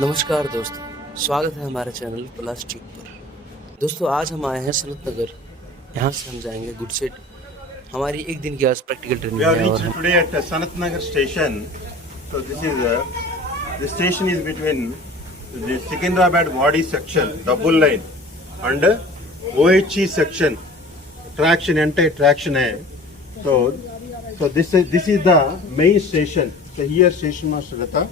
नमस्कार दोस्तों, स्वागत है हमारे चैनल प्लास्टिक पर। दोस्तों आज हम आए हैं सनत नगर। यहाँ से हम जाएंगे गुडसेट। हमारी एक दिन की आज प्रैक्टिकल ट्रेनिंग We have है और reached today at Sanat Nagar station. So the station is between the Secunderabad Wadi section, double line, and OHE section. Traction, entire traction है. So this is the main station. So here station master रहता.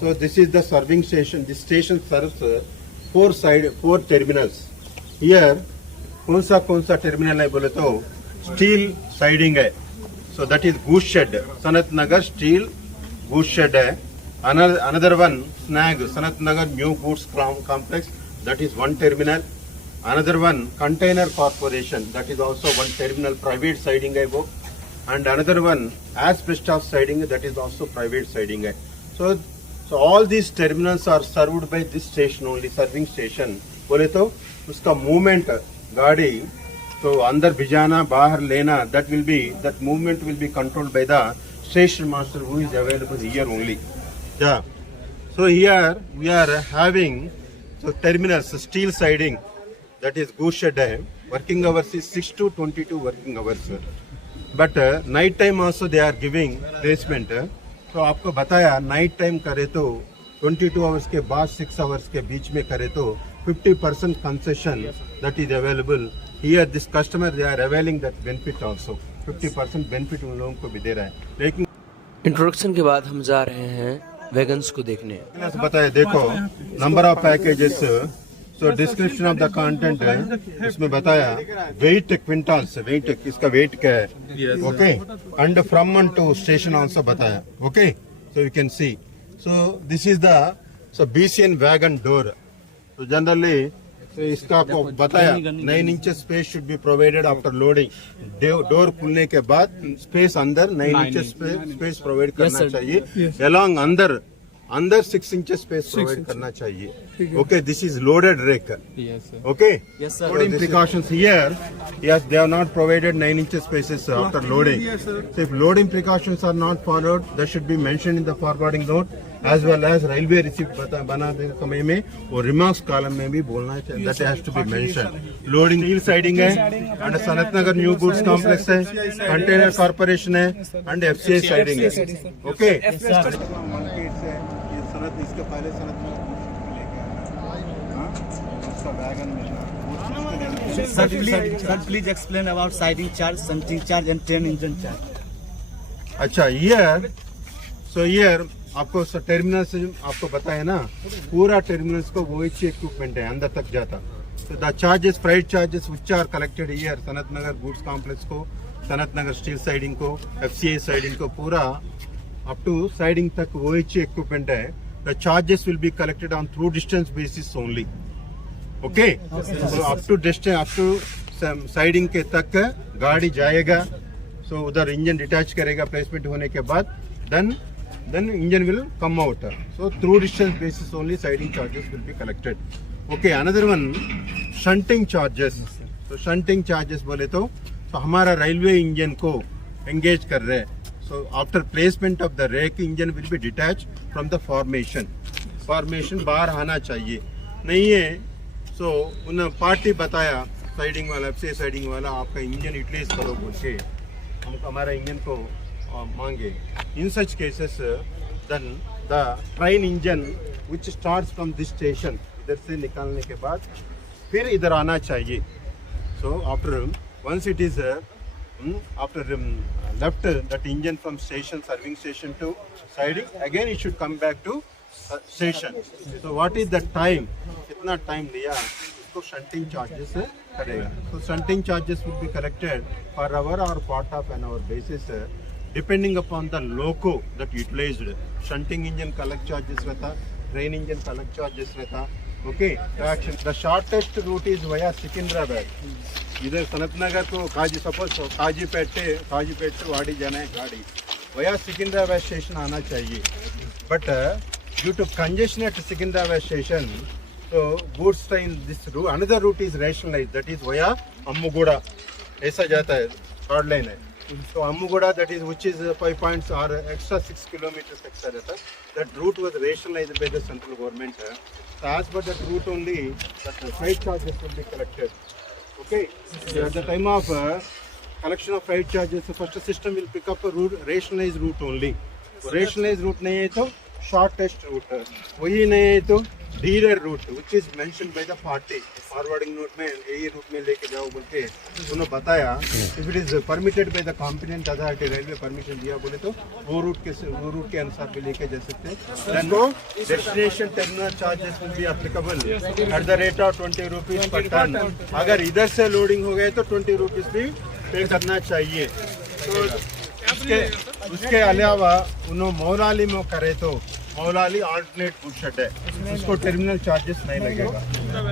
So this is the serving station. This station serves four terminals. Here कौन सा terminal है बोले तो steel siding है. So that is goods shed. Sanat Nagar steel goods shed है. Another one snag Sanat Nagar new goods complex. That is one terminal. Another one container corporation. That is also one terminal private siding है वो. And another one asbestos siding. That is also private siding है. So all these terminals are served by this station only, serving station. बोले तो उसका movement गाड़ी तो अंदर भिजाना बाहर लेना that movement will be controlled by the station master who is available here only. Yeah. So here we are having terminals steel siding, that is goods shed है. Working hours is 6 to 22 working hours. But night time also they are giving placement. तो आपको बताया night time करे तो 22 hours के बाद 6 hours के बीच में करे तो 50% concession that is available here. This customer they are availing that benefit also. 50% benefit उन लोगों को भी दे रहा है. लेकिन इंट्रोडक्शन के बाद हम जा रहे हैं वैगन्स को देखने। बताया देखो number of packages. So description of the content है उसमें बताया वेट क्विंटल्स, वेट इसका वेट क्या है. Okay. And from and to station also बताया. Okay. So you can see. So this is the BCN wagon door. तो generally इसका आपको बताया 9 inches space should be provided after loading. Door खुलने के बाद स्पेस अंदर 9 इंचेस स्पेस प्रोवाइड करना चाहिए. अलोंग अंदर 6 इंचेस स्पेस प्रोवाइड करना चाहिए. Okay, this is loaded rake. Yes, sir. Okay. Yes, sir. Loading precautions here. Yes, they have not provided 9 inches spaces after loading. Yes, sir. So if loading precautions are not followed, that should be mentioned in the forwarding note as well as railway receipt बनाने के समय में और remarks column में भी बोलना चाहिए. That has to be mentioned. Loading steel siding है and Sanat Nagar new goods complex है, container corporation है and FCI siding है. Okay. इसके पहले Sanat Sir, please explain about siding charge, something charge and train engine charge. अच्छा here आपको terminal से आपको बताया ना पूरा टर्मिनल्स को वो ही इक्विपमेंट है अंदर तक जाता. तो the charges freight charges which are collected here Sanath Nagar goods complex को, सनत नगर स्टील साइडिंग को, FCI साइडिंग को पूरा अप टू साइडिंग तक वो ही इक्विपमेंट है. The charges will be collected on through distance basis only. Okay. तो अप टू साइडिंग के तक गाड़ी जाएगा. सो उधर इंजन डिटैच करेगा प्लेसमेंट होने के बाद then engine will come out. So through distance basis only siding charges will be collected. Okay, another one shunting charges. So shunting charges बोले तो हमारा रेलवे इंजन को engage कर रहे हैं. So after placement of the rake engine will be detached from the formation. Formation बाहर आना चाहिए नहीं है. So उन्होंने पार्टी बताया साइडिंग वाला, FCI साइडिंग वाला आपका इंजन यूटिलाइज करो बोल के हम हमारा इंजन को मांगे. In such cases, then the train engine which starts from this station इधर से निकालने के बाद फिर इधर आना चाहिए. So after once it is after left that engine from station, serving station to siding, again it should come back to station. So what is the time? कितना time लिया उसको shunting charges करेगा. So shunting charges will be collected per hour or part of an hour basis. Depending upon the loco that utilized. Shunting engine collect charges रहता, train engine collect charges रहता. Okay. Traction. The shortest route is via Secunderabad. इधर सनत नगर को काजीपेट से वाड़ी जाना है गाड़ी. via Secunderabad station आना चाहिए. But due to congestion at Secunderabad station, so goods train this route. Another route is rationalized. That is via Ammugoda. ऐसा जाता है. Third line है. So Ammugoda, that is which is 5 points or extra 6 kilometers extra. That route was rationalized by the central government. So as per that route only, that freight charges will be collected. Okay. So at the time of collection of freight charges, the first system will pick up a route, rationalized route only. Rationalized route नहीं है तो shortest route. वही नहीं है तो dealer route, which is mentioned by the party. Forwarding note में यही route में लेके जाओ बोलते उन्होंने बताया. If it is permitted by the competent authority, railway permission दिया बोले तो वो route के अनुसार भी लेके जा सकते हैं. Then वो destination terminal charges will be applicable at the rate of 20 rupees per ton. अगर इधर से loading हो गए तो 20 rupees भी पे करना चाहिए. तो उसके अलावा उन्होंने मौलाली में करे तो मौलाली अल्टरनेट फूड शेड है, उसको टर्मिनल चार्जेस नहीं लगेगा.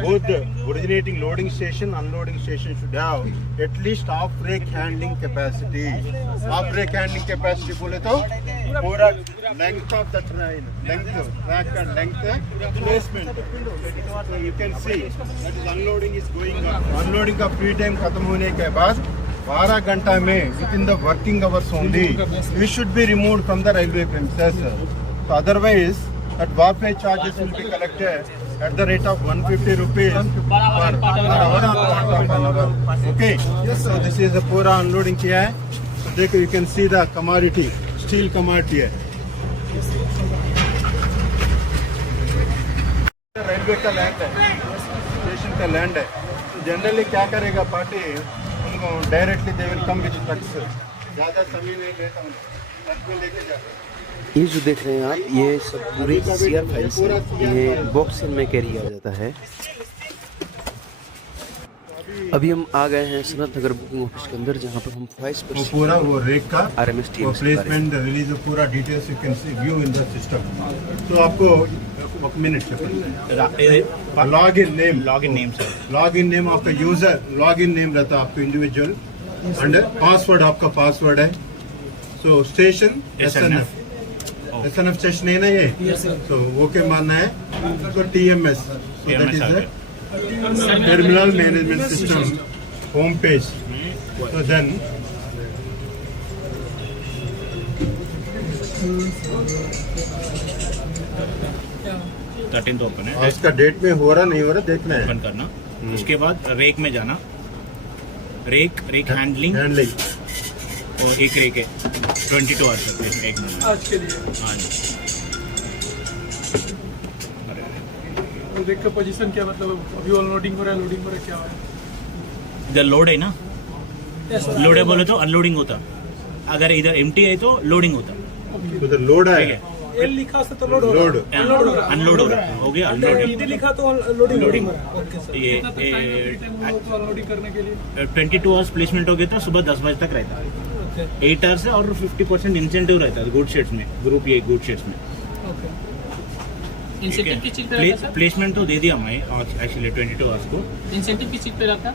Both originating loading station unloading station should have at least of break handling capacity. Of break handling capacity बोले तो पूरा length of the train, track का length, placement. You can see that is unloading is going up. Unloading का free time खत्म होने के बाद 12 घंटा में within the working hours only we should be removed from the railway premises. So otherwise, that warpage charges will be collected at the rate of 150 rupees per hour or part of an hour. Okay. So this is the पूरा unloading किया है. So देखो, you can see the commodity, steel commodity है. Railway का land है, station का land है. तो जनरली क्या करेगा पार्टी, उनको directly they will come with trucks. ज़्यादा समय नहीं लेता, ट्रक में लेके जाते. ये जो देख रहे हैं आप, ये सब पूरी सीआर फाइल्स हैं. ये बॉक्स में कैरी किया जाता है. अभी हम आ गए हैं सनत नगर बुकिंग ऑफिस के अंदर, जहाँ पर हम फॉइस पर पूरा वो रेक का RMS प्लेसमेंट रिलीज पूरा details you can C view in the system. तो आपको एक मिनट लॉगिन नेम आपका यूजर लॉगिन नेम रहता है आपका इंडिविजुअल, एंड पासवर्ड आपका पासवर्ड है. सो स्टेशन SNF स्टेशन है ना ये, तो वो क्या मानना है, तो TMS, so that is the terminal management system home page. So then thirteen open है, उसका डेट में हो रहा नहीं हो रहा देखना है. ओपन करना. उसके बाद रेक में जाना, रेक हैंडलिंग और एक रेक है 22 आवर्स तक एक मिनट आज के लिए. हाँ जी. तो रेक का पोजीशन क्या, मतलब अभी अनलोडिंग हो रहा है, लोडिंग हो रहा है, क्या है? इधर लोड है ना, लोड है बोले तो अनलोडिंग होता. अगर इधर एम्प्टी है तो लोडिंग होता. उधर लोड है, ठीक है. एल लिखा से तो लोड हो लोड रहा है, अनलोड हो रहा है, हो गया अनलोडिंग. ईडी लिखा तो लोडिंग हो रहा है. Okay sir. ये अनलोडिंग करने के लिए 22 आवर्स प्लेसमेंट हो गया तो सुबह 10 बजे तक रहता है. 8 आवर्स है और 50% इंसेंटिव रहता है गुड शेड्स में, ग्रुप ए गुड शेड्स में. इंसेंटिव किस चीज पे रहता है? प्लेसमेंट तो दे दिया मैं एक्चुअली 22 आवर्स को. इंसेंटिव किस चीज पे रहता है?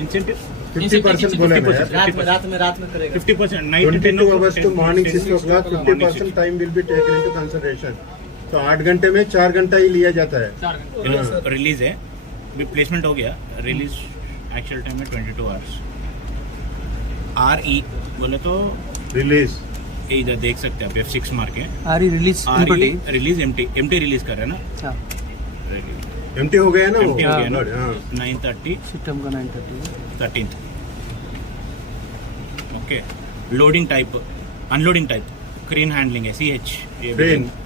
इंसेंटिव 50% बोले ना. रात में करेगा. 50% night 22 hours to morning 6 o'clock 50% time will be taken into consideration. तो 8 घंटे में 4 घंटा ही लिया जाता है. 4 घंटे. रिलीज है, प्लेसमेंट हो गया, रिलीज एक्चुअल टाइम है 22 आवर्स. RE बोले तो रिलीज ये इधर देख सकते हैं आप, F6 मार्क है. RE release release empty release कर रहे हैं ना. अच्छा, एम्प्टी हो गया ना वो. एम्प्टी हो गया ना. हाँ. 9:30 सिस्टम का 9:30. 13th. Okay. Loading type, unloading type, crane handling है CH.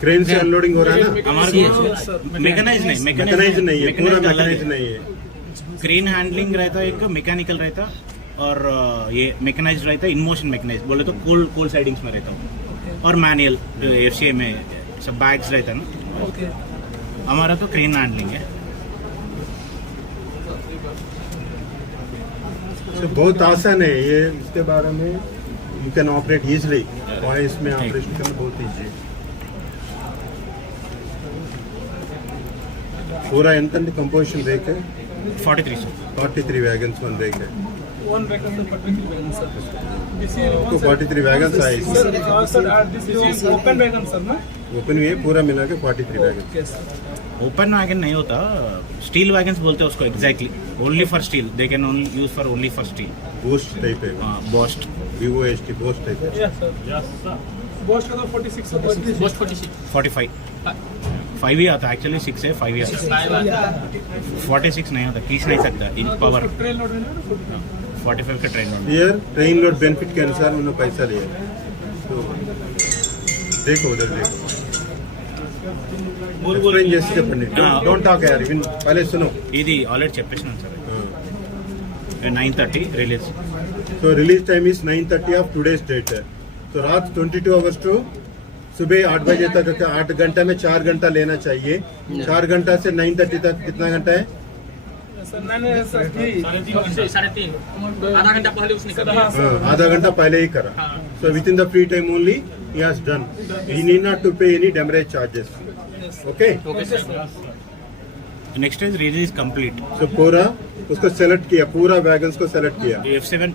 क्रेन से अनलोडिंग हो रहा है ना. हमारे मैकेनाइज नहीं, मैकेनाइज नहीं है, पूरा अलग मैकेनाइज है. नहीं है. क्रेन हैंडलिंग रहता है, एक मैकेनिकल रहता, और ये मैकेनाइज रहता है, इन मोशन मैकेनाइज बोले तो कोल साइडिंग्स में रहता हूँ, और मैनुअल FCA में सब बैग्स रहता है ना. हमारा तो क्रेन हैंडलिंग है. तो बहुत आसान है ये, इसके बारे में you can operate easily. Voice में ऑपरेशन करना बहुत ईजी. पूरा ఎంత कंपोजिशन रेक है? 43 सर. 43 वैगन्स वन रेक है. One wagon sir, 43 wagon sir. This तो 43 वैगन्स आए. Sir this is open wagon sir ना. ओपन हुए पूरा मिला के 43 wagon. Okay sir. Open wagon नहीं होता, स्टील वैगन्स बोलते हैं उसको. Exactly, only for steel, they can only use for only for steel. Boost type है. बॉस्ट BOST बोस्ट है क्या? Yes, sir. Bosch का तो 46 होता है. Bosch 46. 45 5 ही आता है एक्चुअली 6 है 5 ही आता है 46 नहीं आता खींच नहीं सकता इन पावर ट्रेन लोड है ना 45 का ट्रेन होना हियर ट्रेन लोड बेनिफिट के अनुसार उन्होंने पैसा लिया. तो देखो उधर देखो. Explain చేసి చెప్పండి. Don't talk यार. पहले सुनो. ఇది ఆల్రెడీ చెప్పేసినాను sir 9:30 release. So release time is 9:30 of today's date. तो रात 22 hours to सुबह 8 बजे तक 8 घंटा में 4 घंटा लेना चाहिए. 4 घंटा से 9:30 तक कितना घंटा है? सर मैंने सर की 3:30 आधा घंटा पहले उसने कर दिया. हाँ, आधा घंटा पहले ही करा. So within the free time only he has done. He need not to pay any demurrage charges. Okay? Next is release complete. So पूरा उसको सेलेक्ट किया, पूरा वैगन्स को सेलेक्ट किया. F7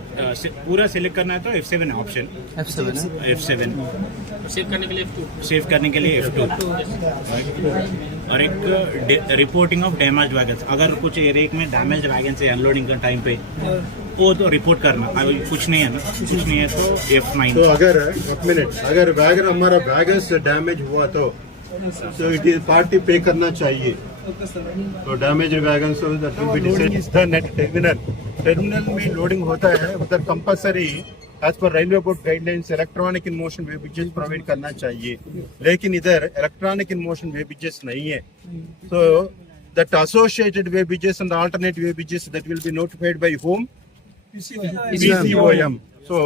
पूरा सिलेक्ट करना है तो F7 ऑप्शन. F7 है. F7 सेव करने के लिए F2. सेव करने के लिए F2 और एक रिपोर्टिंग ऑफ डैमेज वैगन्स. अगर कुछ एरिया में डैमेज वैगन्स है अनलोडिंग का टाइम पे वो तो रिपोर्ट करना. अगर कुछ नहीं है ना कुछ नहीं है तो F9. तो अगर एक मिनट अगर वैगन हमारा वैगन्स डैमेज हुआ तो इट इज पार्टी पे करना चाहिए. तो damage wagons that will be decided at terminal. Terminal में लोडिंग होता है उधर compulsory as per railway board guidelines electronic in motion weigh bridges provide करना चाहिए. लेकिन इधर electronic in motion weigh bridges नहीं है. So that associated weigh bridges and alternate weigh bridges that will be notified by home PCOM. So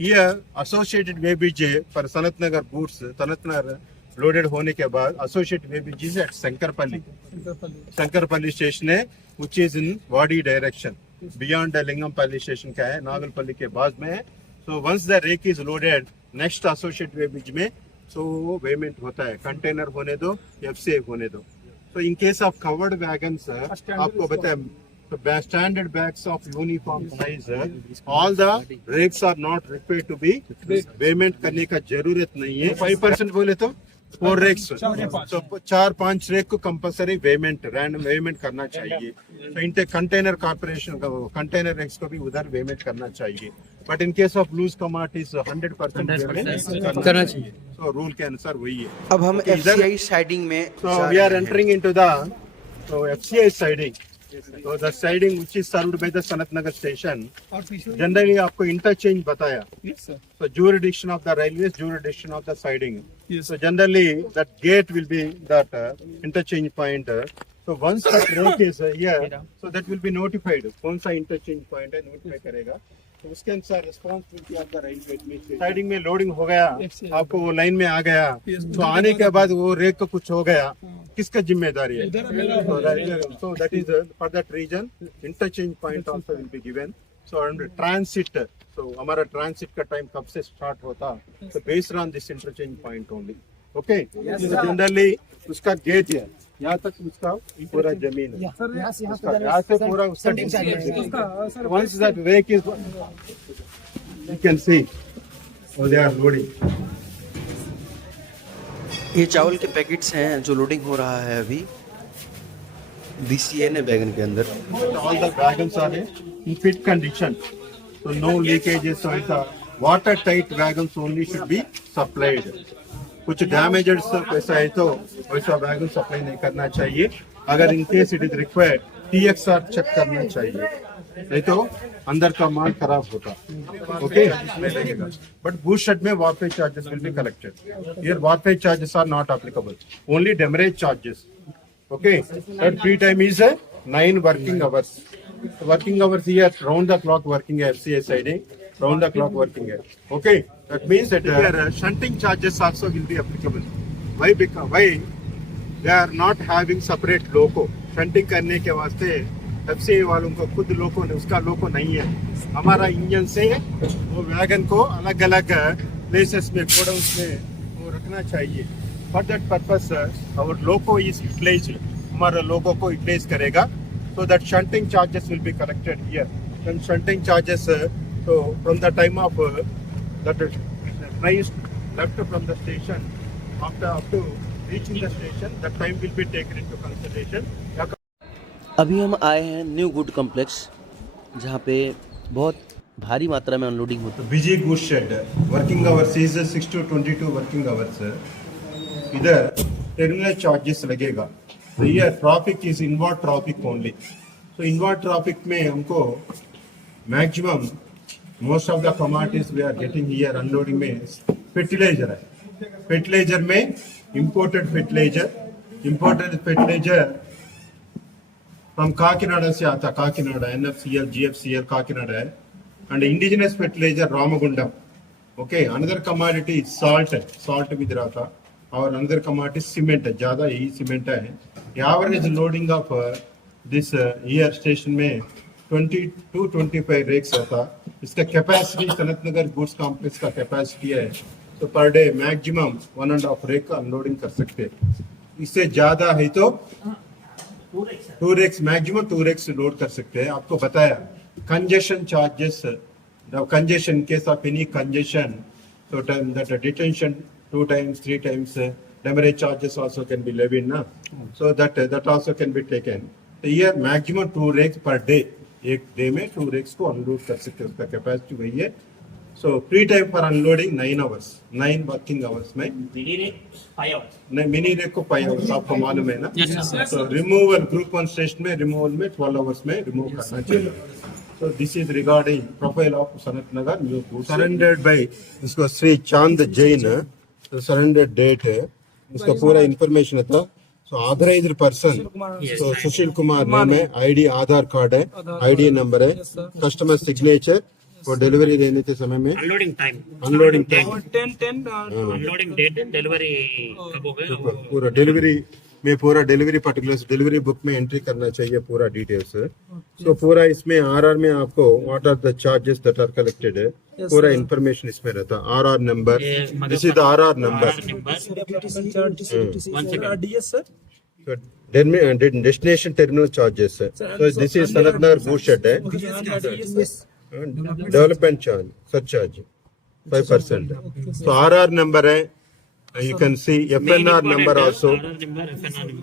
here associated way bridge for Sanat Nagar goods, Sanat Nagar loaded होने के बाद associated way bridge is at Sankarpalli station है which is in Wadi direction beyond the Lingampalli station का है, नागलपल्ली के बाद में है. So once the rake is loaded next associated way bridge में so वो payment होता है. कंटेनर होने दो FCA होने दो. So in case of covered wagons आपको बताया so standard bags of uniform size all the rakes are not required to be payment करने का जरूरत नहीं है. 5% बोले तो 4 rakes so 4-5 रेक को कंपलसरी पेमेंट रैंडम पेमेंट करना चाहिए. तो इनके कंटेनर कॉर्पोरेशन का कंटेनर रेक्स को भी उधर पेमेंट करना चाहिए. But in case of loose commodities 100% करना चाहिए. तो रूल के अनुसार वही है. अब हम FCI साइडिंग में So we are entering into the FCI siding. So the siding which is served by the Sanat Nagar station. Generally आपको interchange बताया. Yes sir. So jurisdiction of the railways, jurisdiction of the siding. Yes. So generally that gate will be that interchange point. So once that rake is here, so that will be notified. कौन सा interchange point है notify करेगा. तो उसके अनुसार responsibility of the railway administration. Siding में loading हो गया आपको वो लाइन में आ गया तो आने के बाद वो रेक को कुछ हो गया किसका जिम्मेदारी है. So that is for that reason interchange point also will be given. So under transit so हमारा ट्रांसिट का टाइम कब से स्टार्ट होता तो based on this interchange point only. Okay generally उसका गेट है यहाँ तक उसका पूरा जमीन है. यहाँ से पूरा उसका once that rake is you can see oh they are loading. ये चावल के पैकेट्स हैं जो लोडिंग हो रहा है अभी DCN है वैगन के अंदर. All the wagons are in fit condition, so no leakages. So it's a watertight wagons only should be supplied. कुछ डैमेजेड ऐसा है तो वैसा वैगन सप्लाई नहीं करना चाहिए. अगर in case it is required TXR check करना चाहिए नहीं तो अंदर का माल खराब होता. ओके बट बूथ शेड में wharfage charges will be collected. Here wharfage charges are not applicable, only demurrage charges. Okay that free time is 9 working hours. Working hours here round the clock working at FCI siding, round the clock working here. Okay, that means that here shunting charges also will be applicable. Why? Because why they are not having separate loco. Shunting करने के वास्ते FCI वालों को खुद लोको उसका लोको नहीं है. हमारा इंजन से वो वैगन को अलग अलग प्लेसेस में गोडाउन्स में वो रखना चाहिए. For that purpose our loco is utilized. हमारा लोको को यूटिलाइज करेगा. So that shunting charges will be collected here. Then shunting charges, so from the time of that price left from the station, after up to reaching the station, that time will be taken into consideration. अभी हम आए हैं new good complex जहाँ पे बहुत भारी मात्रा में अनलोडिंग होती BG goods shed working hours is 6 to 22 working hours इधर टर्मिनल चार्जेस लगेगा तो ये traffic is inward traffic only तो इनवर्ड ट्रैफिक में हमको maximum most of the commodities we are getting here unloading में फर्टिलाइजर है फर्टिलाइजर में इंपोर्टेड फर्टिलाइजर फ्रॉम काकीनाडा से आता काकीनाडा NFCL GFCL काकीनाडा है and indigenous fertilizer Ramagundam. Okay, another commodity is salt भी रहा और another commodity cement है ज़्यादा यही cement है. The average loading of this year station में 20 to 25 rakes रहता. इसका capacity सनत नगर goods complex का capacity है तो per day maximum 1.5 rake का unloading कर सकते हैं. इससे ज़्यादा है तो 2 rakes maximum 2 rakes load कर सकते हैं. आपको बताया congestion charges, the congestion in case of any congestion, so that detention 2 times, 3 times, demurrage charges also can be levied, na? So that also can be taken. So here maximum 2 rakes per day. एक day में 2 rakes को unload कर सकते हैं उसका capacity वही है. So free time for unloading 9 hours, 9 working hours में. Mini rake 5 hours. नहीं मिनी रेक को 5 hours आपको मालूम है ना. Yes, sir. So removal group 1 station में removal में 12 hours में remove करना चाहिए. So this is regarding profile of Sanat Nagar new goods. Surrendered by इसको श्री चांद जैन तो surrendered date है उसका पूरा information था. So authorized person so Sushil Kumar नाम है ID आधार कार्ड है ID नंबर है कस्टमर सिग्नेचर और डिलीवरी देने के समय में unloading time. 10 unloading date delivery कब होगा? पूरा डिलीवरी में पूरा डिलीवरी पर्टिकुलर्स डिलीवरी बुक में एंट्री करना चाहिए पूरा डिटेल्स. सो पूरा इसमें आरआर में आपको what are the charges that are collected है पूरा इंफॉर्मेशन इसमें रहता. RR number this is the RR number destination terminal charges. So this is Sanath Nagar बूथ शेड है development charge surcharge 5%. So RR number है. You can see FNR number also.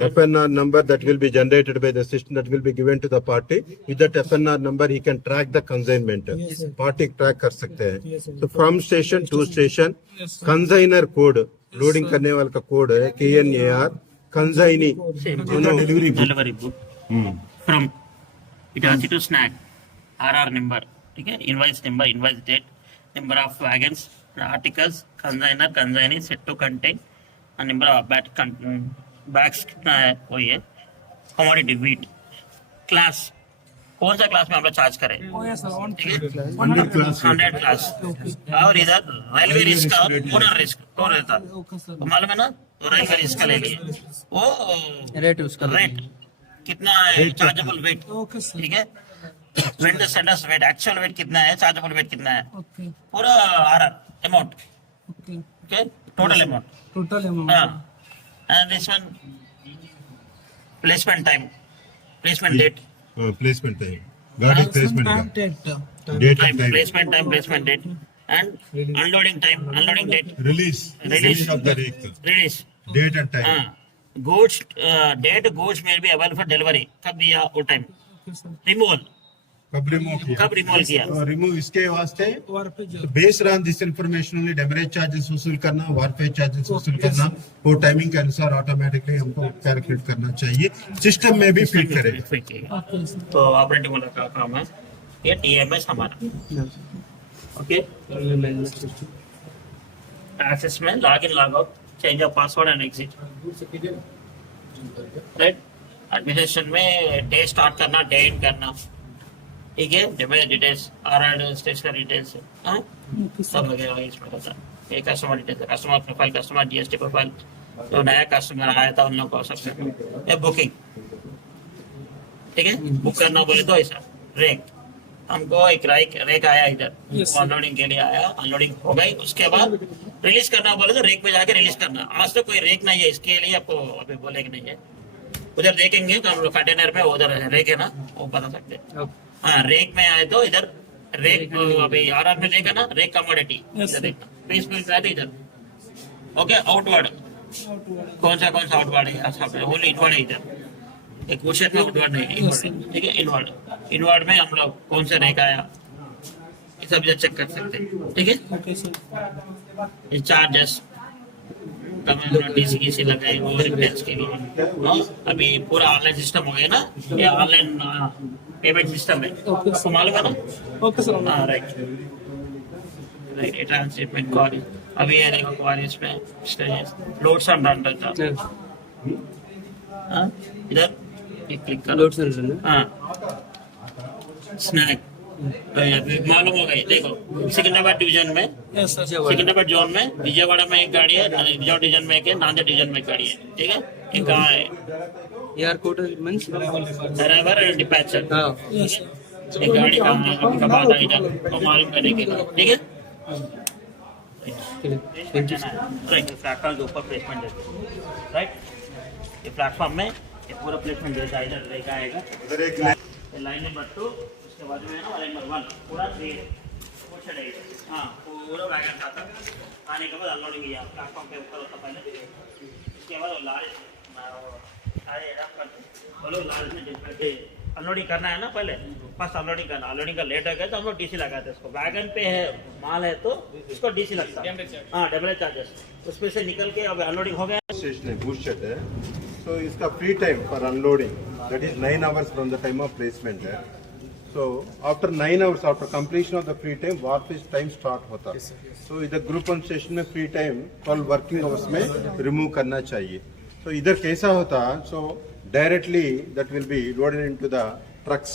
FNR number that will be generated by the system that will be given to the party. With that FNR number, he can track the consignment. Party track कर सकते हैं. So from station to station, consigner code loading करने वाले का code है KNAR consignee. Delivery book. From Itachi to snack. RR number. ठीक है. Invoice number, invoice date, number of wagons, articles, consigner, consignee, set to contain, and number of bags कितना है वो ये. Commodity wheat. Class. कौन सा class में हम लोग चार्ज करें? 100 क्लास. और इधर रेलवे रिस्क और ओनर रिस्क कौन रहता तो मालूम है ना. तो रेलवे रिस्क का ले लिए वो रेट उसका रेट कितना है चार्जेबल वेट. ठीक है. Vendor senders weight actual weight कितना है चार्जेबल वेट कितना है पूरा RR amount. Okay total amount. And this one placement time placement date placement time. Got it placement time. Date and time. Placement time placement date and unloading time unloading date Release of the rake. Release. Date and time. goods date goods may be available for delivery. कब दिया वो time. Removal कब remove किया. किया. Remove इसके वास्ते based on this information only demurrage charges वसूल करना वारफेज चार्जेस वसूल करना वो टाइमिंग के अनुसार ऑटोमेटिकली हमको कैलकुलेट करना चाहिए. सिस्टम में भी फिट करेगा. तो ऑपरेटिंग वाला का काम है ये टीएमएस हमारा. ओके एक्सेस में log in log out change of password and exit. Right. Administration में डे स्टार्ट करना डे एंड करना. ठीक है. डेमेज डिटेल्स आरआर स्टेज का डिटेल्स सब लगेगा इसमें. रहता है customer details customer profile customer GST profile. तो नया कस्टमर आया था उन लोग को सबसे बुकिंग. ठीक है. बुक करना बोले तो ऐसा रेक हमको एक रेक आया इधर अनलोडिंग के लिए आया. अनलोडिंग हो गई उसके बाद रिलीज करना बोले तो रेक पे जाके रिलीज करना. आज तो कोई रेक नहीं है इसके लिए आपको अभी बोलेंगे नहीं है. उधर देखेंगे तो हम लोग कंटेनर में उधर रेक है ना वो बता सकते हैं. हाँ रेक में आए तो इधर रेक अभी आरआर में देखा ना रेक कमोडिटी इधर देखना. पीस मिल रहा है इधर. ओके. आउटवर्ड कौन सा आउटवर्ड है ओनली इनवर्ड है इधर. एक क्वेश्चन में आउटवर्ड नहीं. ठीक है. इनवर्ड में हम लोग कौन सा रेक आया ये सब चेक कर सकते हैं, ठीक है। Okay sir. ये चार्जेस डीसी लगाए वो रिपेयर्स के लिए। और अभी पूरा ऑनलाइन सिस्टम हो गया ना, ये ऑनलाइन पेमेंट सिस्टम है, आपको मालूम है ना। Okay sir. हाँ राइट राइट। ये ट्रांसशिपमेंट क्वारी अभी ये देखो क्वारीज में लोड्स एंड रन रहता है। हाँ इधर ये क्लिक करो, लोड्स एंड रन। हाँ स्नैक मालूम हो गई। देखो सिकंदराबाद डिवीजन में, यस सर। सिकंदराबाद जोन में विजयवाड़ा में एक गाड़ी है, विजयवाड़ा डिवीजन में एक है, नांदेड़ डिवीजन में एक गाड़ी है, ठीक है। ये कहाँ है? Airport means driver and departure. हाँ यस सर। ये गाड़ी कहाँ है, अभी कब आता है इधर तो मालूम करने के लिए, ठीक है। राइट प्लेटफॉर्म के ऊपर प्लेसमेंट देते, राइट। ये प्लेटफॉर्म में ये पूरा प्लेसमेंट जैसा इधर लेकर आएगा। इधर एक ये लाइन नंबर 2 उसके बाद में है ना लाइन नंबर 1 पूरा 3 वो चढ़ेगा। हाँ पूरा वैगन आता आने के बाद अनलोडिंग यहाँ प्लेटफॉर्म पे ऊपर होता पहले, इसके बाद वो लारी सारे रफ करते वो लोग लारी में डिस्प्ले अनलोडिंग करना है ना, पहले फर्स्ट अनलोडिंग करना। अनलोडिंग का लेट हो गया तो हम लोग डीसी लगाते हैं उसको। वैगन पे है माल है तो उसको डीसी लगता है, हाँ डबल चार्जेस उसमें से निकल के अब अनलोडिंग हो गया। स्टेशन है, बूस्ट शेड है। तो इसका free time for unloading that is 9 hours from the time of placement है। So after 9 hours after completion of the free time, warpage time start होता है। So इधर ग्रुप वन स्टेशन में free time 12 working hours में remove करना चाहिए। So इधर कैसा होता है? So directly that will be loaded into the trucks.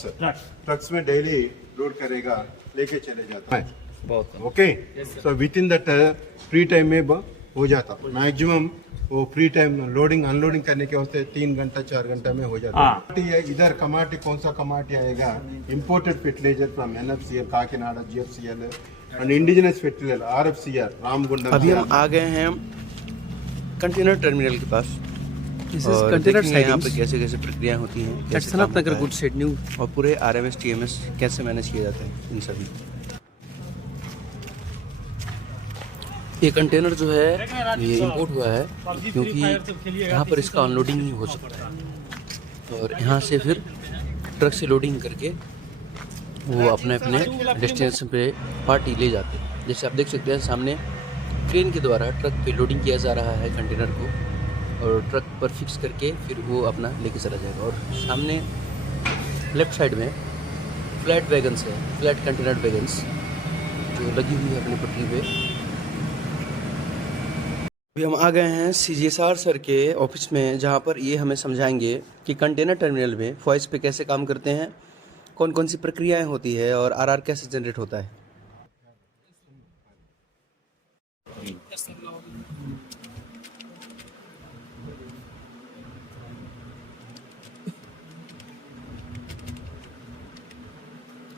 Trucks में daily लोड करेगा, लेके चले जाता है। बहुत okay, so with in that free time में हो जाता। मैक्सिमम वो फ्री टाइम लोडिंग अनलोडिंग करने के वास्ते 3 घंटा 4 घंटा में हो जाता है। इधर कमाटी कौन सा कमाटी आएगा? Imported fertiliser from NFCL Kakinada, GFCL and indigenous fertiliser RFCR Ramagundam. अभी हम आ गए हैं कंटेनर टर्मिनल के पास और कंटेनर देखेंगे यहाँ पे साइडिंग्स कैसे कैसे प्रक्रिया होती हैं, एट कैसे सनत काम नगर होता गुड है शेड न्यू। और पूरे RMS TMS कैसे मैनेज किया जाता है इन सभी। ये कंटेनर जो है ये इंपोर्ट हुआ है क्योंकि यहाँ पर इसका अनलोडिंग नहीं हो सकता है और यहाँ से फिर ट्रक से लोडिंग करके वो अपने अपने डेस्टिनेशन पे पार्टी ले जाते हैं। जैसे आप देख सकते हैं सामने ट्रेन के द्वारा ट्रक पे लोडिंग किया जा रहा है कंटेनर को और ट्रक पर फिक्स करके फिर वो अपना लेके चला जाएगा। और सामने लेफ्ट साइड में फ्लैट वैगन्स है, फ्लैट कंटेनर वैगन्स जो लगी हुई है अपनी पटरी पे। अभी हम आ गए हैं CGSR सर के ऑफिस में जहाँ पर ये हमें समझाएंगे कि कंटेनर टर्मिनल में फॉइस पे कैसे काम करते हैं, कौन कौन सी प्रक्रियाएं होती है और RR कैसे जनरेट होता है।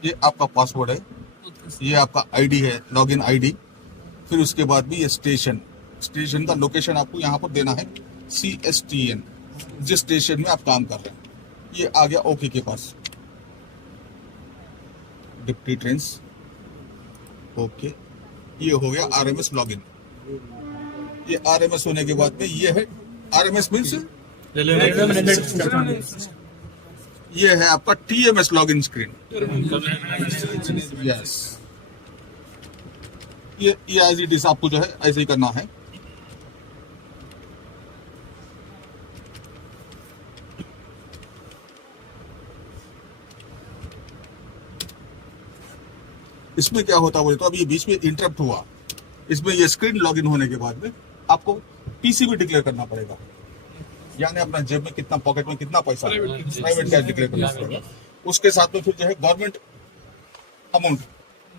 ये आपका पासवर्ड है, ये आपका आईडी है, लॉगिन आईडी। फिर उसके बाद भी ये स्टेशन का लोकेशन आपको यहाँ पर देना है CSTN, जिस स्टेशन में आप काम कर रहे हैं। ये आ गया ओके के पास, डिप्टी ट्रेन्स ओके। ये हो गया RMS लॉगिन। ये RMS होने के बाद में ये है RMS मीन्स ये है आपका TMS लॉगिन स्क्रीन। यस, ये एज इट इज आपको जो है ऐसे ही करना है। इसमें क्या होता है बोले तो अभी ये बीच में इंटरप्ट हुआ, इसमें ये स्क्रीन लॉगिन होने के बाद में आपको PC भी डिक्लेयर करना पड़ेगा, यानी अपना जेब में कितना, पॉकेट में कितना पैसा है, प्राइवेट कैश डिक्लेयर करना पड़ेगा। उसके साथ में फिर जो है गवर्नमेंट अमाउंट,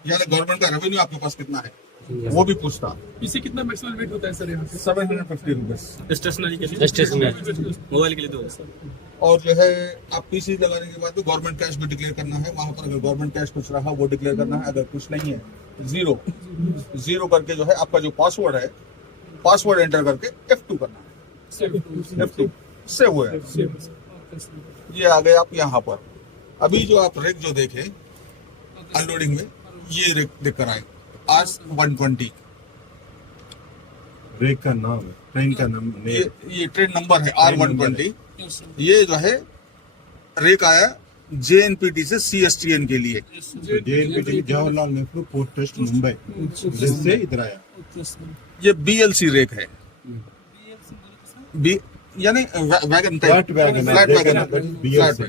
यानी गवर्नमेंट का रेवेन्यू आपके पास कितना है वो भी पूछता। पीसी कितना मैक्सिमम वेट होता है सर यहाँ पे? 750 रुपीज स्टेशनरी के लिए, स्टेशनरी मोबाइल के लिए तो सर। और जो है आप PC लगाने के बाद भी गवर्नमेंट कैश भी डिक्लेयर करना है। वहां पर अगर गवर्नमेंट कैश कुछ रहा वो डिक्लेयर करना है, अगर कुछ नहीं है जीरो करके जो है आपका जो पासवर्ड है, पासवर्ड एंटर करके F2 करना है। F2 सेव हुआ है। ये आ गए आप यहाँ पर। अभी जो आप रेक जो देखे अनलोडिंग में, ये रेक देख कर आए R120। ब्रेक का नाम है, ट्रेन का नाम, ये ट्रेन नंबर है R120। ये जो है रेक आया JNPT से CSTN के लिए। JNPT Jawaharlal Nehru port trust Mumbai से इधर आया। ये BLC रेक है, बी यानी wagon type, flat wagon, flat wagon, BLC।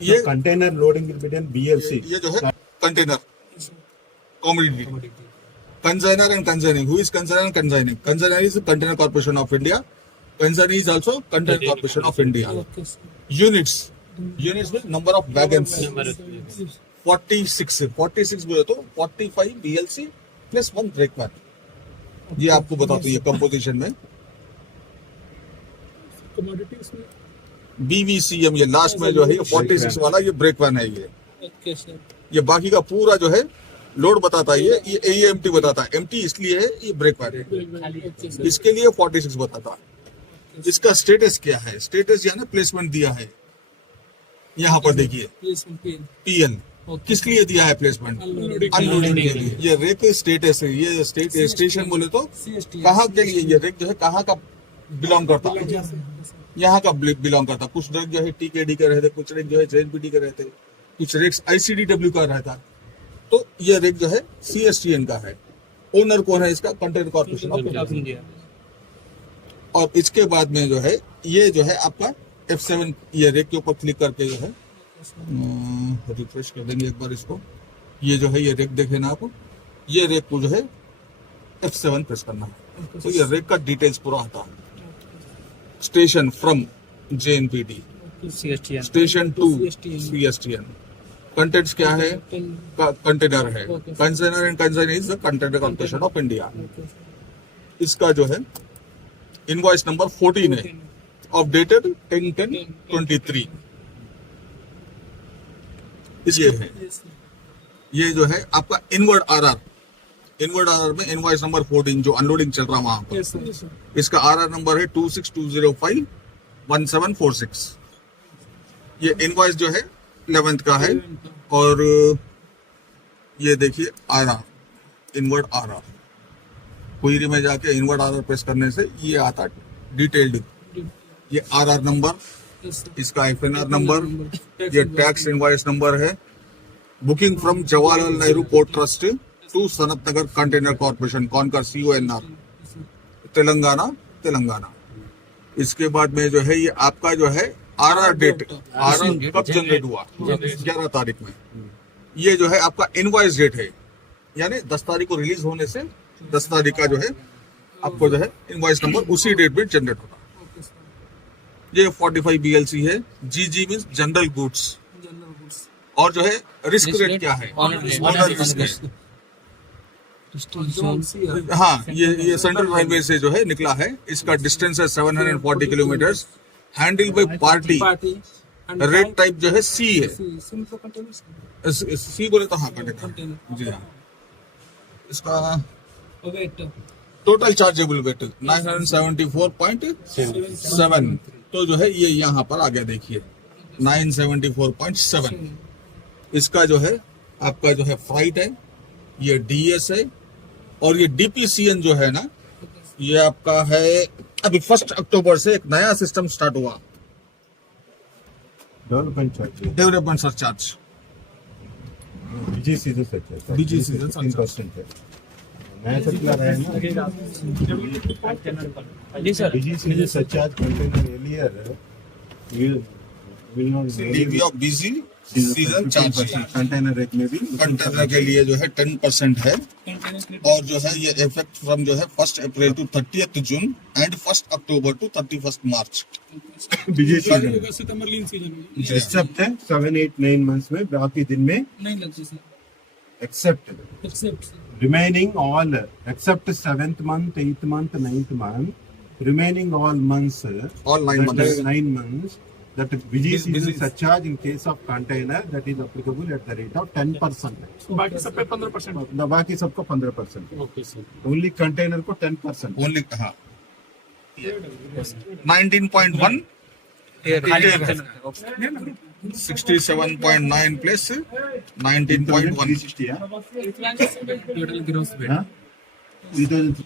ये container loading will be done BLC। ये जो है container commodity, consignor and consignee. Who is consignor and consignee? Consignor is container corporation of India, consignor is also container corporation of India. Units में number of wagons 46 बोले तो 45 BLC plus 1 brake van. ये आपको बताता हूँ, ये composition में commodities में BVCM, ये लास्ट में जो है ये 46 वाला ये ब्रेक वैन है। ये बाकी का पूरा जो है लोड बताता है, ये AEMT बताता है। MT इसलिए है, ये ब्रेक वैन है, इसके लिए 46 बताता है। इसका स्टेटस क्या है? स्टेटस यानी प्लेसमेंट दिया है, यहाँ पर देखिए PL किस लिए दिया है प्लेसमेंट? अनलोडिंग के लिए। ये रेक स्टेटस है, ये स्टेशन बोले तो कहाँ के लिए ये रेक जो है कहाँ का बिलोंग करता है? यहाँ का बिलोंग करता। कुछ रेक जो है TKD के रहते, कुछ रेक जो है JNPT के रहते, कुछ रेक्स ICDW का रहता। तो ये रेक जो है CSTN का है। ओनर कौन है इसका? Container corporation of India. और इसके बाद में जो है ये जो है आपका F7, ये रेक के ऊपर क्लिक करके जो है रिफ्रेश कर देंगे एक बार इसको। ये जो है ये रेक देखे ना आप, ये रेक को जो है F7 प्रेस करना है तो ये रेक का डिटेल्स पूरा आता है। Station from JNPT, station to CSTN। Contents क्या है? कंटेनर है, container and consignor is the container corporation of India. इसका जो है इनवॉइस नंबर 14 है, ऑफ डेटेड 10/10/23। ये है, ये जो है आपका इनवर्ड RR में इनवॉइस नंबर 14 जो अनलोडिंग चल रहा वहां पर। इसका RR नंबर है 2620511746। ये इनवॉइस जो है 11th का है। और ये देखिए RR, इनवर्ड RR, क्वेरी में जाके इनवर्ड RR प्रेस करने से ये आता डिटेल्ड। ये RR नंबर, इसका FNR नंबर, ये टैक्स इनवॉइस नंबर है। Booking from Jawaharlal Nehru port trust to Sanat Nagar container corporation, Concor CONR, Telangana. इसके बाद में जो है ये आपका जो है RR डेट, RR कब जनरेट हुआ? 11 तारीख में। ये जो है आपका इनवॉइस डेट है, यानी 10 तारीख को रिलीज होने से 10 तारीख का जो है आपको जो है इनवॉइस नंबर उसी डेट में जनरेट होगा। ये 45 BLC है। GG means general goods. और जो है रिस्क रेट क्या है? ऑनर रिस्क है। हाँ, ये सेंट्रल रेलवे से जो है निकला है। इसका डिस्टेंस है 740 kilometres. Handle bye party. Rate type जो है C है। C बोले तो हाँ कंटेनर। जी हाँ। इसका टोटल चार्जेबल वेट 974.7। तो जो है ये यहाँ पर आ गया, देखिए 974.7। इसका जो है आपका जो है फ्राइट है, ये DS है। और ये DPCN जो है ना, ये आपका है अभी 1 अक्टूबर से एक नया सिस्टम स्टार्ट हुआ, development surcharge. BG season surcharge, BG season 3% है। नया सर्कुलर है ना, BG season surcharge container earlier will not DP of BG season charge. Container rate में भी कंटेनर के लिए जो है 10% है। और जो है ये इफेक्ट फ्रॉम जो है 1 April to 30 June and 1 October to 31 March. BG season September lean season except है 7, 8, 9 मंथ्स में, बाकी दिन में नहीं लगती sir. Except remaining all except 7th month, 8th month, 9th month, remaining all months, All 9 that months. is 9 months, that BG season surcharge in case of container that is applicable at the rate of 10%. बाकी सब पे 15%। बाकी सबको 15%, okay sir. Only container को 10%। Only हाँ 19.1 67.9 plus 19.1। 360 है। Total gross weight. हाँ? 3000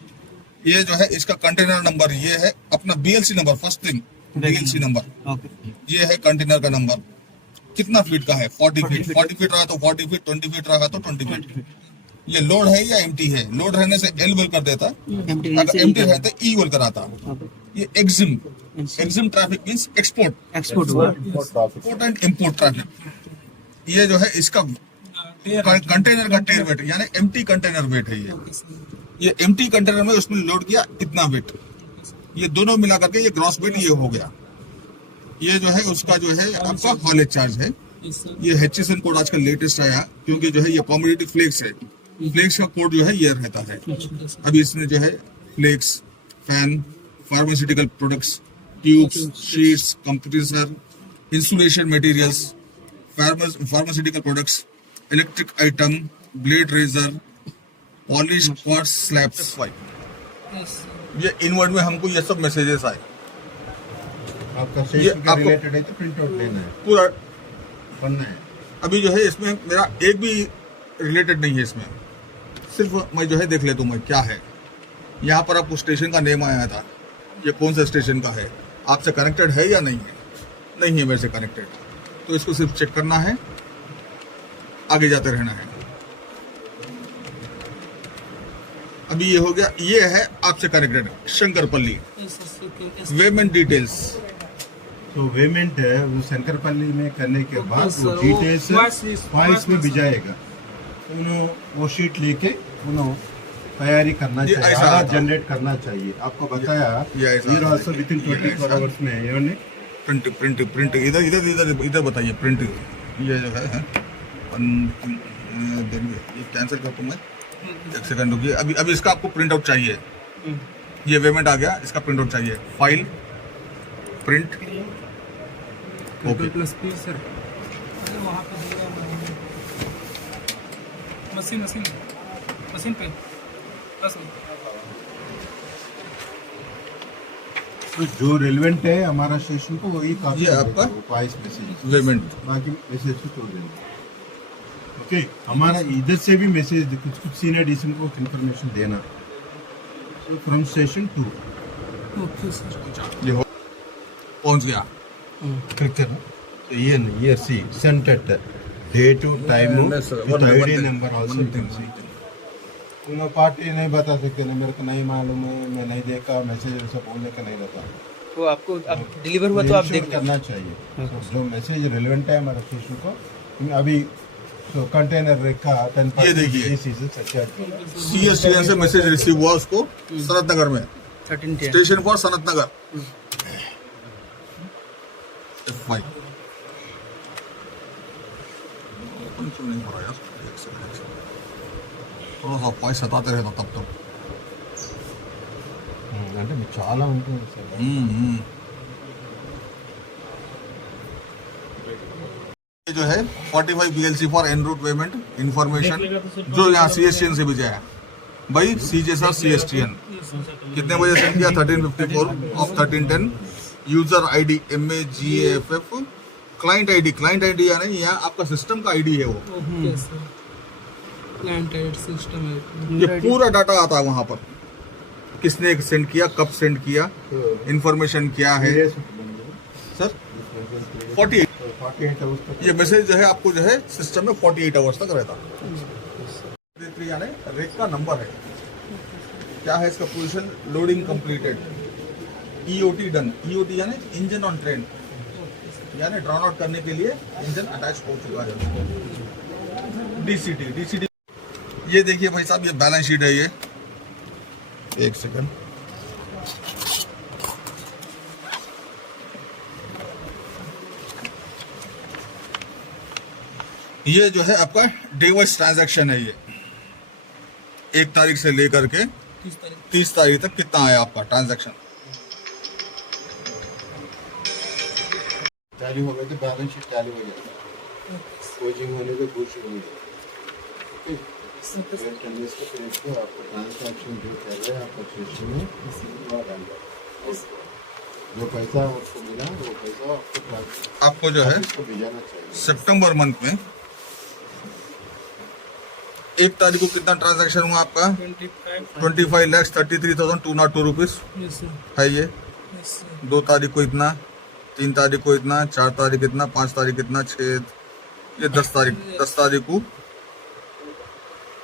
ये जो है इसका कंटेनर नंबर ये है अपना BLC number. First thing BLC number, ये है कंटेनर का नंबर। कितना फीट का है 40 फीट 40 फीट रहा तो 40 फीट 20 फीट रहा तो 20 फीट ये लोड है या एम्प्टी है लोड रहने से एल बोल कर देता अगर एम्प्टी रहता ई बोल कर आता ये EXIM traffic means export and import traffic ये जो है इसका कंटेनर का टेल वेट यानी एम्प्टी कंटेनर वेट है ये एम्प्टी कंटेनर में उसमें लोड किया इतना वेट ये दोनों मिला करके ये ग्रॉस वेट ये हो गया ये जो है उसका जो है आपका हॉलेज चार्ज है ये HSN कोड आजकल लेटेस्ट आया क्योंकि जो है ये कॉमोडिटी फ्लेक्स है फ्लेक्स का कोड जो है ये रहता है अभी इसमें जो है flex fan pharmaceutical products tubes sheets compressor insulation materials pharmaceutical products electric item blade razor polish quartz slabs ये इनवर्ड में हमको ये सब मैसेजेस आए आपका ये सेशन का आपको- रिलेटेड है तो प्रिंट आउट लेना है पूरा पढ़ना है अभी जो है इसमें मेरा एक भी रिलेटेड नहीं है इसमें सिर्फ मैं जो है देख लेता हूँ मैं क्या है यहाँ पर आपको स्टेशन का नेम आया था ये कौन सा स्टेशन का है आपसे कनेक्टेड है या नहीं है मेरे से कनेक्टेड तो इसको सिर्फ चेक करना है आगे जाते रहना है अभी ये हो गया ये है आपसे कनेक्टेड शंकरपल्ली पेमेंट डिटेल्स तो पेमेंट वो शंकरपल्ली में करने के बाद वो सर, डिटेल्स वो वॉइस में भिजाएगा उन्होंने वो शीट लेके उन्होंने तैयारी करना ये चाहिए ऐसा आधा आता। जनरेट करना चाहिए आपको बताया ये ऐसा ये आता ऑल्सो है। विद इन ये 24 ऐसा। आवर्स में इन्होंने प्रिंट इधर इधर इधर इधर बताइए प्रिंट ये जो है ये कैंसिल कर दूँ मैं एक सेकंड रुकिए अभी इसका आपको प्रिंट आउट चाहिए ये पेमेंट आ गया इसका प्रिंट आउट चाहिए file print okay plus P sir वहाँ पे मशीन मशीन मशीन पे बस तो जो रिलेवेंट है हमारा स्टेशन को वही काफी ये आपका? वॉइस मैसेज पेमेंट बाकी मैसेज को छोड़ देंगे ओके हमारा इधर से भी मैसेज कुछ सीनियर डीसी को इन्फॉर्मेशन देना so from station to okay sir ये हो पहुंच गया क्लिक करना तो ये नहीं ये सी सेंटेड date time one ID thing. Number also उन्होंने पार्टी नहीं बता सकते ना मेरे को नहीं मालूम है मैं नहीं देखा मैसेज ऐसा बोलने का नहीं रहता तो आपको अब डिलीवर हुआ तो आप देख करना चाहिए जो मैसेज रिलेवेंट है हमारे स्टेशन को अभी तो कंटेनर रेखा 10% ये देखिए। CSTN से मैसेज रिसीव हुआ उसको सनत नगर में 1310 station for Sanat Nagar FY नहीं हो रहा यार एक सेकंड थोड़ा सा वाइस सताते रहता तब तक అంటే మీకు చాలా ఉంటుంది సార్ ये जो है 45 BLC for en route payment information जो यहाँ CSTN से भेजा है भाई CJSR CSTN कितने बजे सेंड किया 1354 of 1310 user ID MAGAFF client ID यानी यहाँ आपका सिस्टम का आईडी है वो ओके सर क्लाइंट एड सिस्टम है ये पूरा डाटा आता है वहां पर किसने सेंड किया कब सेंड किया इंफॉर्मेशन क्या है सर 48 48 आवर्स तक ये मैसेज जो है आपको जो है सिस्टम में 48 आवर्स तक रहता है यानी रेक का नंबर है क्या है इसका position loading completed EOT done EOT यानी इंजन ऑन ट्रेन यानी ड्रॉन आउट करने के लिए इंजन अटैच हो चुका है DCT ये देखिए भाई साहब ये बैलेंस शीट है ये एक सेकंड ये जो है आपका डे वाइज ट्रांजैक्शन है ये 1 तारीख से लेकर के 30 तारीख तक कितना आया आपका ट्रांजैक्शन टैली हो गए तो बैलेंस शीट टैली हो जाएगा कोचिंग होने के कुछ हो गया टेनिस के पेज पे आपको ट्रांजैक्शन जो कर रहे हैं आपका सिस्टम में वो डालना जो पैसा आपको मिला वो पैसा आपको आपको जो है इसको भेजना चाहिए सितंबर मंथ में 1 तारीख को कितना ट्रांजैक्शन हुआ आपका 25,33,202 रुपीस यस सर है ये यस सर 2 तारीख को इतना 3 तारीख को इतना, 4 तारीख इतना, 5 तारीख इतना, 6, ये 10 तारीख को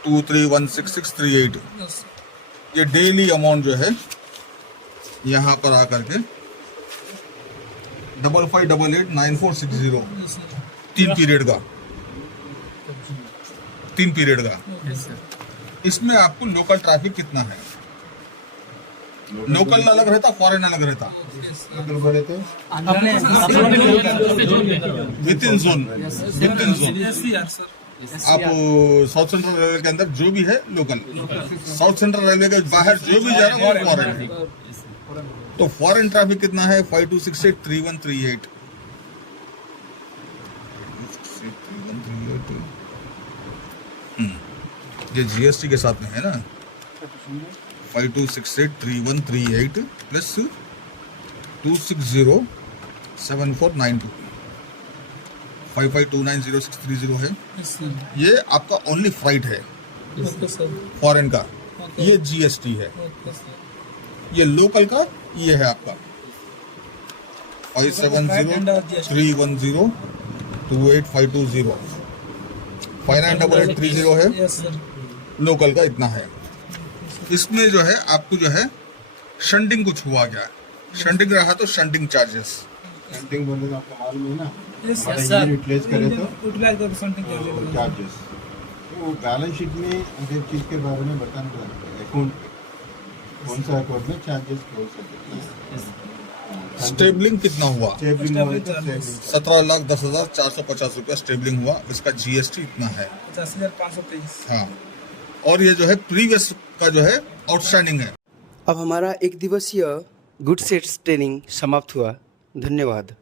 2316,638। ये डेली अमाउंट जो है यहाँ पर आकर के 55889460 तीन पीरियड का। इसमें आपको लोकल ट्रैफिक कितना है, लोकल अलग रहता, फॉरेन अलग रहता, विद इन जोन। आप साउथ सेंट्रल रेलवे के अंदर जो भी है लोकल, साउथ सेंट्रल रेलवे के बाहर जो भी जा रहा है वो फॉरेन है। तो फॉरेन ट्रैफिक कितना है 52683138। ये जीएसटी के साथ में है ना, 52683138 प्लस 2607492 55290630 है। ये आपका ओनली फ्लाइट है फॉरेन का, ये जीएसटी है। ये लोकल का ये है आपका 5703102852 598830 है। लोकल का इतना है। इसमें जो है आपको जो है शंटिंग कुछ हुआ गया, शंटिंग रहा तो शंटिंग चार्जेस, शंटिंग बोले तो आपको मालूम है ना, Yes, हमारा sir. इंजन यूटिलाइज करे तो यूटिलाइज कर समथिंग चार्जेस। तो बैलेंस शीट में हर चीज के बारे में बताना पड़ेगा, अकाउंट कौन सा अकाउंट में चार्जेस कौन सा कितना है। स्टेबलिंग कितना हुआ, स्टेबलिंग हुआ तो स्टेबलिंग 17,10,450 रुपया स्टेबलिंग हुआ। इसका जीएसटी इतना है। 50,523। हाँ, और ये जो है प्रीवियस का जो है आउटस्टैंडिंग है। अब हमारा 1 दिवसीय गुड सेट्स ट्रेनिंग समाप्त हुआ। धन्यवाद।